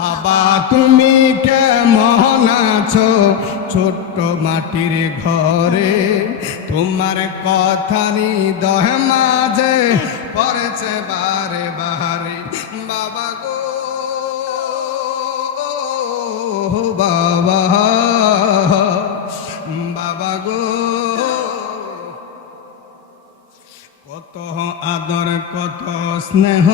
বাবা তুমি কেমন আছো ছোট্ট মাটির ঘরে, তোমার কথা হৃদয় মাঝে পড়েছে বারে বারে। বাবা গো বাবা, বাবা গো, কত আদর কত স্নেহ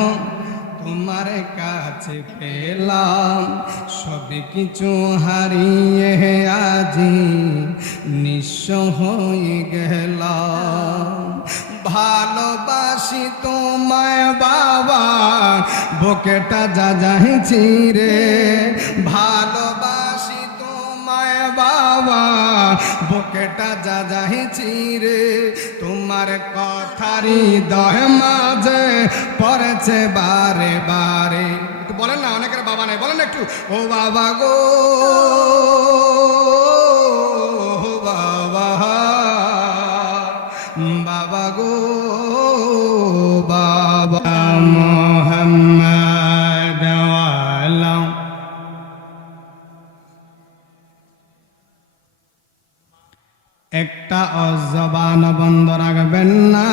তোমার কাছে পেলাম, সব কিছু হারিয়ে আজি নিঃস্ব হয়ে গেলাম। ভালোবাসি তোমায় বাবা, বুকেটা যা যাইছি রে, ভালোবাসি তোমায় বাবা, বুকেটা যা যাইছি রে, তোমার কথার হৃদয় মাঝে পড়েছে বারে বারে। একটু বলেন না, অনেকের বাবা নাই, বলেন একটু ও বাবা গো বাবা, বাবা গো বাবা। মোহাম্মদ ওয়ালা একটা অজবান বন্ধ রাখবেন না,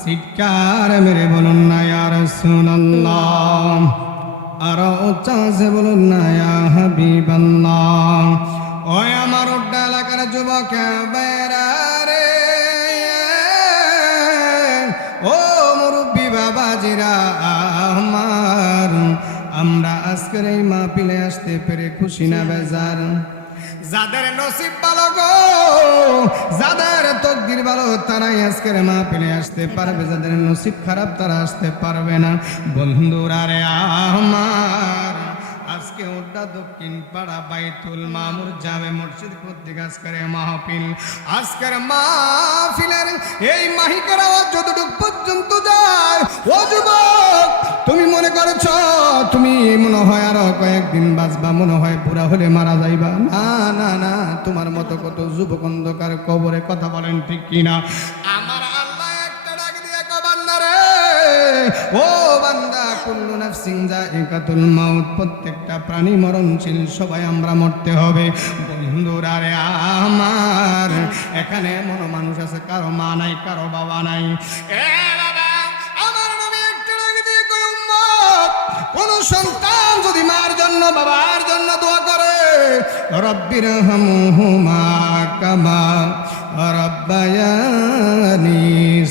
চিৎকার মেরে বলুন না ইয়া রাসূলুল্লাহ, আরো উচ্চাসে বলুন না ইয়া হাবিবাল্লাহ। ওই আমার উড্ডা এলাকার যুবক বেরা রে, ও মুরব্বী বাবাজিরা আমার, আমরা আজকের এই মাহফিলে আসতে পেরে খুশি না বেজার? যাদের নসিব ভালো গো, যাদের তকদির ভালো তারাই আজকের মাহফিলে আসতে পারবে, যাদের নসিব খারাপ তারা আসতে পারবে না। বন্ধুরা রে আমার, আজকে ওটা দক্ষিণ পাড়া বাইতুল মামুর জামে মসজিদ কর্তৃক আজকের মাহফিল, আজকের মাহফিলের এই মাহিকের আওয়াজ যতটুক পর্যন্ত যায়, ও যুবক তুমি মনে করছ তুমি মনে হয় আরো কয়েকদিন বাঁচবা, মনে হয় বুড়া হলে মারা যাইবা। না না না, তোমার মতো কত যুবক অন্ধকার কবরে, কথা বলেন ঠিক কিনা? আমার আল্লাহ একটা ডাক দিয়ে কো বান্দা রে, ও বান্দা কুল্লু নাফসিন যায়িকাতুল মাউত, প্রত্যেকটা প্রাণী মরণশীল, সবাই আমরা মরতে হবে। বন্ধুরা রে আমার, এখানে এমন মানুষ আছে কারো মা নাই, কারো বাবা নাই। কোন সন্তান যদি মার জন্য বাবার জন্য দোয়া করে, রব্বির হামহুমা কামা রাব্বায়ানি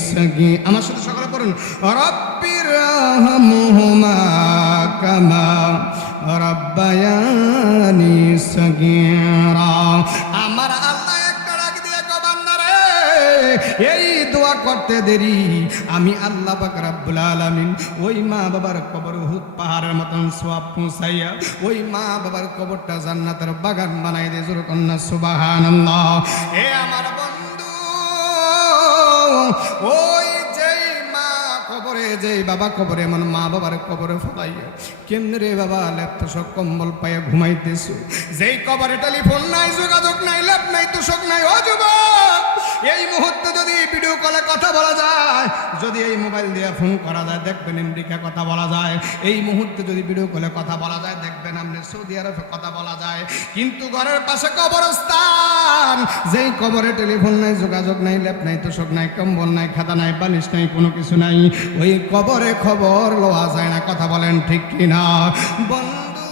সগীরা, আমার সাথে সকলে পড়ুন, রব্বির হামহুমা কামা রাব্বায়ানি সগীরা। আমার আল্লাহ একটা ডাক দিয়ে কো বান্দা রে, এই দোয়া করতে দেরি আমি আল্লাহ পাক রব্বুল আলামিন ওই মা বাবার কবর উহুদ পাহাড়ের মতন সওয়াব পৌঁছাইয়া ওই মা বাবার কবরটা জান্নাতের বাগান বানাই দে। জোরে কন্না সুবহানাল্লাহ। এ আমার বন্ধু, ওই যেই মা কবরে, যেই বাবা কবরে, এমন মা বাবার কবরে ফলাইয়া কেমনে রে বাবা লেপতোষক কম্বল পাইয়া ঘুমাইতেছো, যেই কবরে টেলিফোন নাই, যোগাযোগ নাই, লেপ নাই, তোষক নাই। ও যুবক, এই মুহূর্তে যদি ভিডিও কলে কথা বলা যায়, যদি এই মোবাইল দিয়ে ফোন করা যায়, দেখবেন আমেরিকা কথা বলা যায়। এই মুহূর্তে যদি ভিডিও কলে কথা বলা যায়, দেখবেন আপনি সৌদি আরবে কথা বলা যায়। কিন্তু ঘরের পাশে কবরস্থান, যেই কবরে টেলিফোন নাই, যোগাযোগ নাই, লেপ নাই, তোষক নাই, কম্বল নাই, খাতা নাই, বালিশ নাই, কোনো কিছু নাই, ওই কবরে খবর লওয়া যায় না। কথা বলেন ঠিক কিনা বন্ধু?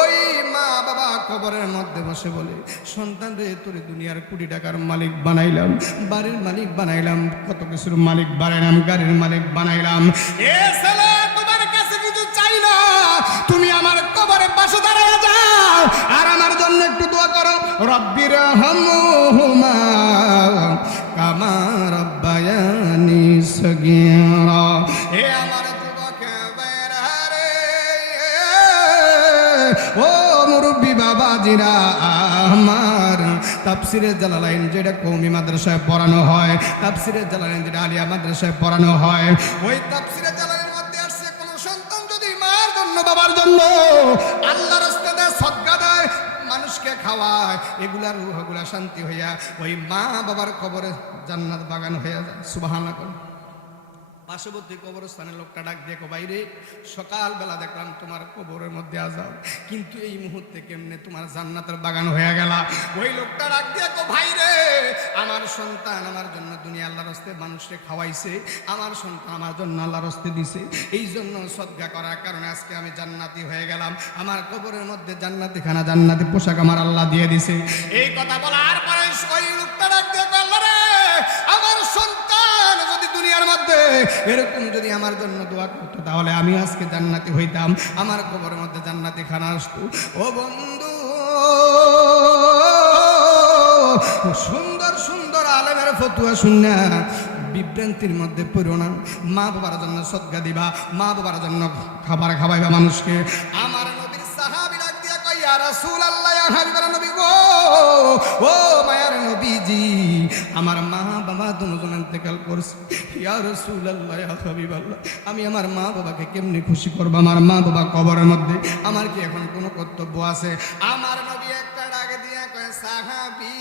ওই মা বাবা কবরের মধ্যে বসে বলে, সন্তান রে তোরে দুনিয়ার কোটি টাকার মালিক বানাইলাম, বাড়ির মালিক বানাইলাম, কত কিছুর মালিক বানাইলাম, গাড়ির মালিক বানাইলাম। এ ছেলে, তোমার কাছে কিছু চাই না, তুমি আমার কবরের পাশে দাঁড়ায় যাও আর আমার জন্য একটু দোয়া করো। রব্বির হামহুমা কামা রাব্বায়ানি সগীরা। এ আমার যুবক বেরা রে, ও মুরব্বী বাবাজিরা আমার, তাফসিরে জালালাইন যেটা কওমি মাদ্রাসায় পড়ানো হয়, তাফসিরে জালালাইন যেটা আলিয়া মাদ্রাসায় পড়ানো হয়, ওই তাফসিরে জালালাইনের মধ্যে আসছে কোন সন্তান যদি মার জন্য বাবার জন্য আল্লাহর রাস্তাতে সদকা দেয়, মানুষকে খাওয়ায়, এগুলার রূহগুলা শান্তি হইয়া ওই মা বাবার কবরে জান্নাত বাগান হইয়া যায়। সুবহানাল্লাহ। পার্শ্ববর্তী কবরস্থানে লোকটা ডাক দিয়ে, বাইরে সকালবেলা দেখলাম তোমার কবরের মধ্যে আযাব, কিন্তু এই মুহূর্তে কেমনে তোমার জান্নাতের বাগান হয়ে গেল? ওই লোকটা ডাক দিয়ে ভাইরে, আমার সন্তান আমার জন্য দুনিয়া আল্লাহর রাস্তায় মানুষকে খাওয়াইছে, আমার সন্তান আমার জন্য আল্লাহর রাস্তায় দিছে, এই জন্য সদকা করার কারণে আজকে আমি জান্নাতি হয়ে গেলাম, আমার কবরের মধ্যে জান্নাতি খানা জান্নাতি পোশাক আমার আল্লাহ দিয়ে দিছে। এই কথা বলার পরে ওই লোকটা ডাক দিয়ে, আল্লাহ রে, আমার সন্তান যদি দুনিয়ার মধ্যে এরকম যদি আমার জন্য দোয়া করতো তাহলে আমি আজকে জান্নাতি হইতাম, আমার কবরের মধ্যে জান্নাতি খানা আসতো। ও বন্ধু, সুন্দর সুন্দর আলেমের ফতুয়া শুননা বিভ্রান্তির মধ্যে পড়ো না। মা বাবার জন্য সদকা দিবা, মা বাবার জন্য খাবার খাওয়াইবা মানুষকে। আমার নবীর সাহাবী ডাক দিয়া কয়, ইয়া রাসূলুল্লাহ, ইয়া হাবিবার নবী গো, ও মায়ার নবীজি, আমার মা বাবা দুজন ইন্তেকাল করছে। ইয়া রাসূলুল্লাহ, ইয়া হাবিবাল্লাহ, আমি আমার মা বাবাকে কেমনে খুশি করব? আমার মা বাবা কবরের মধ্যে, আমার কি এখন কোনো কর্তব্য আছে? আমার নবী একটা ডাক দিয়া কয়, সাহাবী,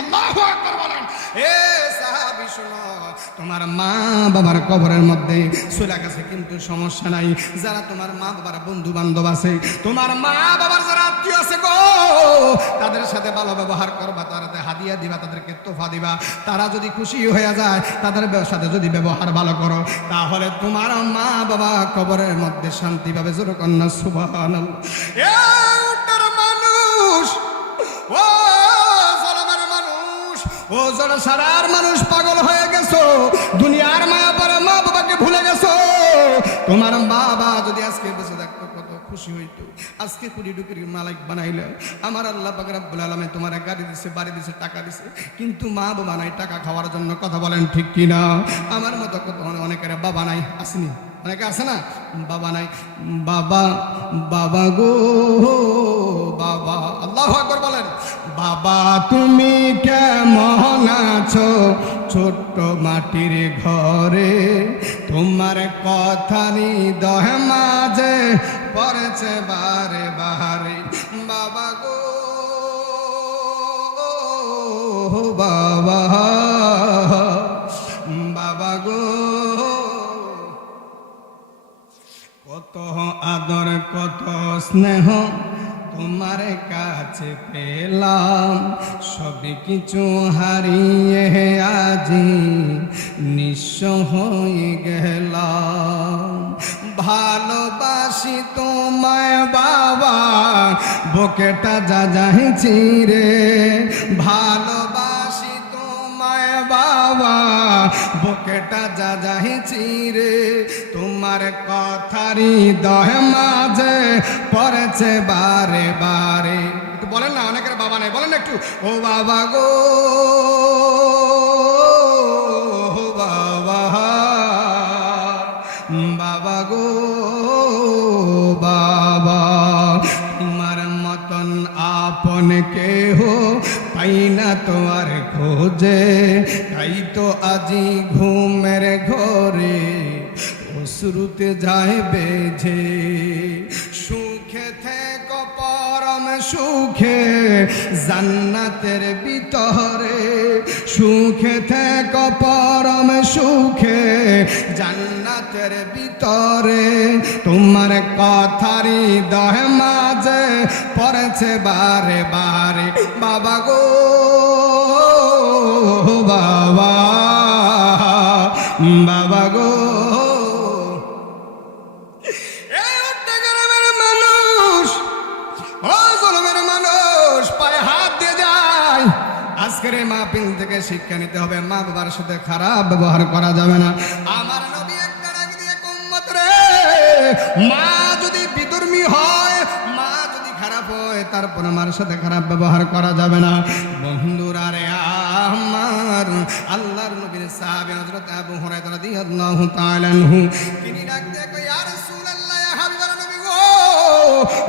আল্লাহু আকবার বলেন, এ সাহাবী শোনো, তোমার মা বাবার কবরের মধ্যে চলে গেছে কিন্তু সমস্যা নাই, যারা তোমার মা বাবার বন্ধু বান্ধব আছে, তোমার মা বাবার যারা আত্মীয় আছে গো, তাদের সাথে ভালো ব্যবহার করবা, তাদের হাদিয়া দিবা, তাদেরকে তোফা দিবা, তারা যদি খুশি হয়ে যায়, তাদের সাথে যদি ব্যবহার ভালো করো, তাহলে তোমার মা বাবা কবরের মধ্যে শান্তি পাবে। জোরে কন্যা সুবহানাল্লাহ। এ উত্তর মানুষ, ও জলমের মানুষ, ও যারা সারার মানুষ পাগল হয়ে গেছো, দুনিয়ার মায়া পরে মা বাবাকে ভুলে গেছো। তোমার বাবা যদি আজকে বেঁচে থাকতো কত খুশি হইতো। আজকে কোটি ডুকির মালিক বানাইলে আমার আল্লাহ পাক রব্বুল আলামিন তোমার গাড়ি দিছে, বাড়ি দিছে, টাকা দিছে, কিন্তু মা বাবা নাই টাকা খাওয়ার জন্য। কথা বলেন ঠিক কিনা? আমার মতো কত অনেকের বাবা নাই, আসেনি, অনেকে আছে না, বাবা নাই। বাবা, বাবা গো বাবা, আল্লাহু আকবার বলেন। বাবা তুমি কেমন আছো ছোট্ট মাটির ঘরে, তোমার কথা হৃদয় মাঝে পড়েছে বারে বারে। বাবা গো বাবা, বাবা গো, কত আদর কত স্নেহ তোমার কাছে পেলাম, সবই কিছু হারিয়ে আজি নিঃস্ব হয়ে গেলাম। ভালোবাসি তোমায় বাবা, বুকেটা যা যাইছি রে, ভালোবাসি তোমায় বাবা, বুকেটা যা যাইছি রে, তোমার কথার হৃদয় মাঝে পড়েছে বারে বারে। একটু বলেন না, অনেকের বাবা নাই, বলেন একটু, ও বাবা গো বাবা, বাবা গো বাবা, তোমার মতন আপন কেহ পাই না তো আর খোঁজে, তাই তো আজি ঘুমের ঘরে অশ্রুতে যায় বেঝে। সুখে থেকো পরম সুখে জান্নাতের ভিতরে, সুখে থেকো পরম সুখে জান্নাতের ভিতরে, তোমার কথার হৃদয় মাঝে পড়েছে বারে বারে। বাবা গো বাবা, বাবা গো, আজকের এই মাহফিল থেকে শিক্ষা নিতে হবে, মা বাবার সাথে খারাপ ব্যবহার করা যাবে না। আমার নবী একটা ডাক দিয়ে, উম্মত রে, মা যদি বিধর্মী হয়, মা যদি খারাপ হয়, তারপর আমার সাথে খারাপ ব্যবহার করা যাবে না। বন্ধুরা রে আমার, আল্লাহর নবীর সাহাবী হযরত আবু হুরায়রা রাদিয়াল্লাহু তাআলা আনহু, তিনি ডাক দিয়ে কয়, ইয়া রাসূলুল্লাহ, ইয়া হাবিবার নবী গো,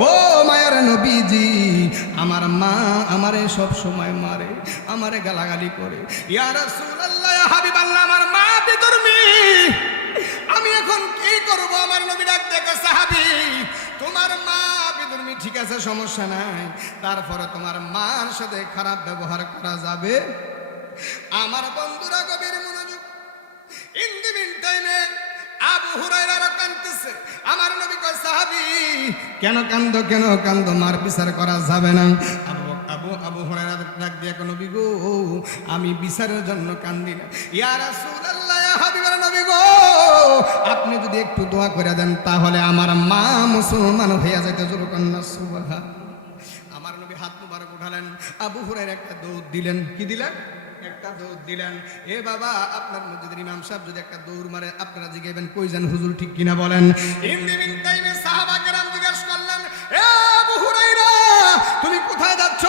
ও মায়ার নবীজি, আমার মা আমারে সব সময় মারে, আমারে গালাগালি করে। ইয়া রাসূলুল্লাহ, ইয়া হাবিবাল্লাহ, আমার মা বিধর্মী, আমি এখন কি করব? আমার নবী ডাক দেখো, সাহাবী, তোমার মা বিধর্মী ঠিক আছে, সমস্যা নাই, তারপরে তোমার মার সাথে খারাপ ব্যবহার করা যাবে আমার বন্ধুরা গভীর মনোযোগ। ইন দি মিন টাইমে আবু হুরায়রা কাঁদতেছে। আমার নবী কয়, সাহাবী কেন কান্দো, কেন কান্দো? মার বিচার করা যাবে না। আবু হুরায়রা ডাক দিয়ে, নবী গো, আমি বিচারের জন্য কান্দি না। ইয়া রাসূলুল্লাহ, ইয়া হাবিবার নবী গো, আপনি যদি একটু দোয়া করে দেন তাহলে আমার মা মুসলমান হইয়া যাইতে। জোরে কন্যা সুবহান। আমার নবী হাত মুবারক উঠালেন, আবু হুরায়রা একটা দৌড় দিলেন। কি দিলেন? একটা দৌড় দিলেন। এ বাবা, আপনার মসজিদের ইমাম সাহেব যদি একটা দৌড় মারে, আপনারা জিজ্ঞাসা কই যান হুজুর, ঠিক কিনা বলেন? ইন দি মিন টাইমে সাহাবা কেরাম জিজ্ঞাসা করলেন, এ আবু হুরায়রা, তুমি কোথায় যাচ্ছ?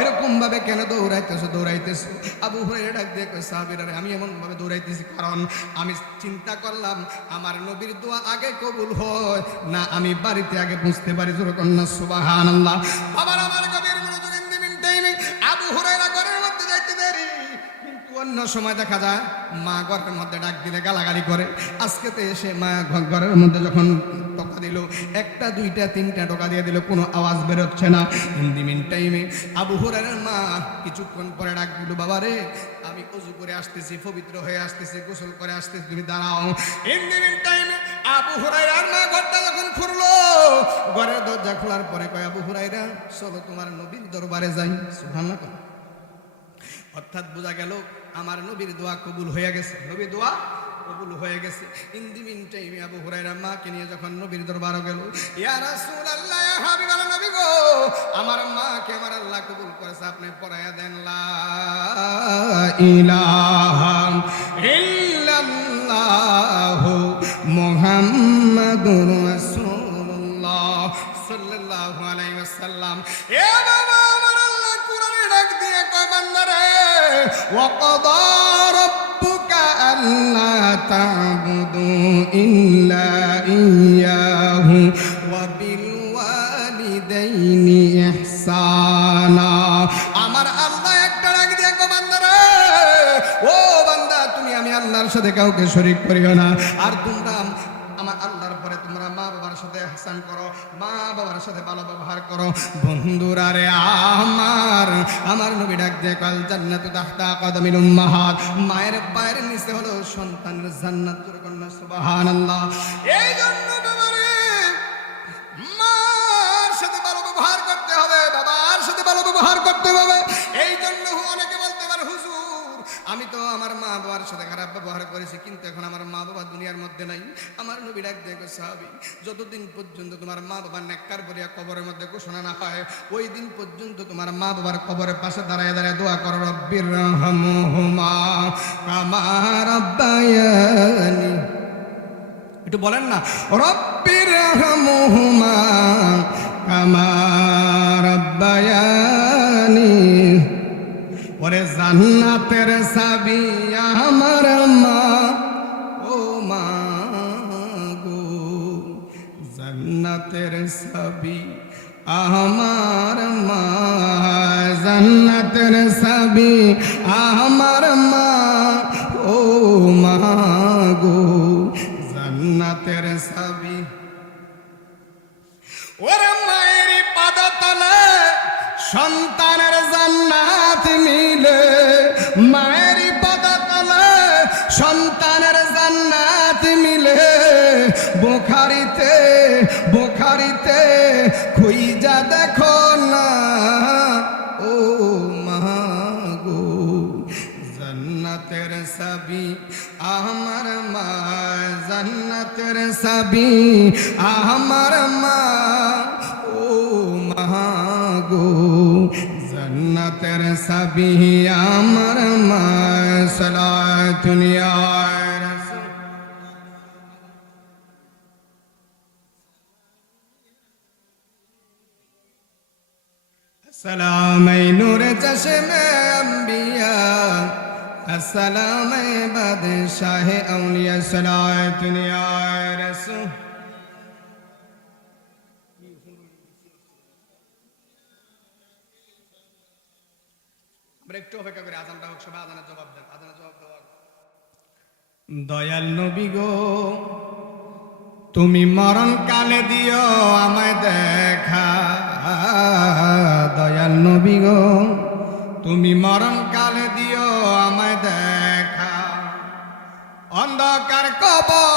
এরকম ভাবে কেন দৌড়াইতেছো? আবু হুরায়রা ডাক দিয়ে কয়, সাহাবীরা, আমি এমন ভাবে দৌড়াইতেছি কারণ আমি চিন্তা করলাম আমার নবীর দোয়া আগে কবুল হয় না আমি বাড়িতে আগে পৌঁছতে পারি। জোরে কন্যা সুবহানাল্লাহ। আবার আমার গভীর মনোযোগ। ইন দি মিন টাইমে আবু হুরায়রা ঘরের মধ্যে যাইতে দেরি, কিন্তু অন্য সময় দেখা যায় মা ঘরের মধ্যে ডাক দিলে গালাগালি করে। আজকে তো এসে মা ঘরের মধ্যে যখন টোকা দিল, একটা দুইটা তিনটা টোকা দিয়ে দিল, কোনো আওয়াজ বেরোচ্ছে না। ইন দি মিন টাইমে আবু হুরায়রার মা কিছুক্ষণ পরে ডাক দিল, বাবা রে, আমি ওযু করে আসতেছি, পবিত্র হয়ে আসতেছি, গোসল করে আসতেছি, তুমি দাঁড়াও। ইন দি মিন টাইমে আবু হুরায়রার মা ঘরটা যখন খুললো, ঘরের দরজা খোলার পরে কয়, আবু হুরায়রা, চলো তোমার নবীর দরবারে যাই। সুবহানাল্লাহ। অর্থাৎ বোঝা গেল আমার নবীর দোয়া কবুল হয়ে গেছে, নবীর দোয়া কবুল হয়ে গেছে। ইন দি মিন টাইমে আবু হুরায়রা মাকে নিয়ে যখন নবীর দরবারে গেল, ইয়া রাসূলুল্লাহ, ইয়া হাবিবার নবী গো, আমার মাকে আমার আল্লাহ কবুল করেছে, আপনি পড়ায়া দেন লা ইলাহা ইল্লাল্লাহু মুহাম্মাদুর রাসূলুল্লাহ সাল্লাল্লাহু আলাইহি ওয়াসাল্লাম। এ বাবা, আমার আল্লাহ কুরআনে ডাক দিয়ে কয়, বান্দারে, ওয়া ক্বাদা রাব্বুকা আল্লা তা'বুদু ইল্লা ইয়্যাহু ওয়া বিল ওয়ালিদাইনি ইহসানা। আমার আল্লাহ একটা ডাক দিয়ে কয়, বান্দারে, ও বান্দা, তুমি আমি আল্লাহর সাথে কাউকে শরীক করিও না। আর তোমরা আমার আল্লাহর পরে তোমরা মা বাবার সাথে ইহসান করো, মা বাবার সাথে ভালো ব্যবহার করো। বন্ধুরা রে, আমার নবী ডাক দিয়ে কাল জান্নাতু তাহতা কদমিল উম্মাহাত, মায়ের পায়ের নিচে হলো সন্তানের জান্নাত। জোরে কন্যা সুবহানাল্লাহ। এই জন্য বাবা রে, মার সাথে ভালো ব্যবহার করতে হবে, বাবার সাথে ভালো ব্যবহার করতে হবে। এই জন্য অনেকে বলতে পারে, হুজুর, আমি তো আমার মা বাবার সাথে খারাপ ব্যবহার করেছি, কিন্তু এখন আমার মা বাবা দুনিয়ার মধ্যে নাই। আমার নবী ডাক দিয়ে কয়, সাহাবী, যতদিন পর্যন্ত তোমার মা বাবার নেককার বলিয়া কবরের মধ্যে ঘোষণা না হয়, ওই দিন পর্যন্ত তোমার মা বাবার কবরের পাশে দাঁড়ায় দাঁড়ায় দোয়া করো, রব্বির রহমহুমা কামা রাব্বায়ানি। একটু বলেন না, রব্বির রহমহুমা কামা রাব্বায়ানি। ওরে জান্নাতের চাবি আমার মা, ও মা গো, জান্নাতের চাবি আমার মা, জান্নাতের চাবি আমার মা, ও মা গো, জান্নাতের চাবি। ওরে মায়ের পাদতলে সন্তানের জান্নাত মিলে, মায়ের পাদতলে সন্তানের জান্নাত মিলে। বুখারীতে খুঁজা দেখো না, ও মা গো, জান্নাতের চাবি আমার মা, জান্নাতের চাবি আমার মা, ও মা গো, জান্নাতের চাবি আমার মা। সালাতুন ইয়া রাসূল। আসসালামে নূরে চশমে আম্বিয়া, আসসালামে বাদশাহে আউলিয়া, সালাতুন ইয়া রাসূল। আমরা একটু অপেক্ষা করে আজানটা হোক, সবাই আজানের জবাব দেন, আজানের জবাব দেওয়া। দয়াল নবী গো, তুমি মরণ কালে দিও আমায় দেখা। দয়াল নবী গো, তুমি মরণকালে দিও আমায় দেখা। অন্ধকার কবর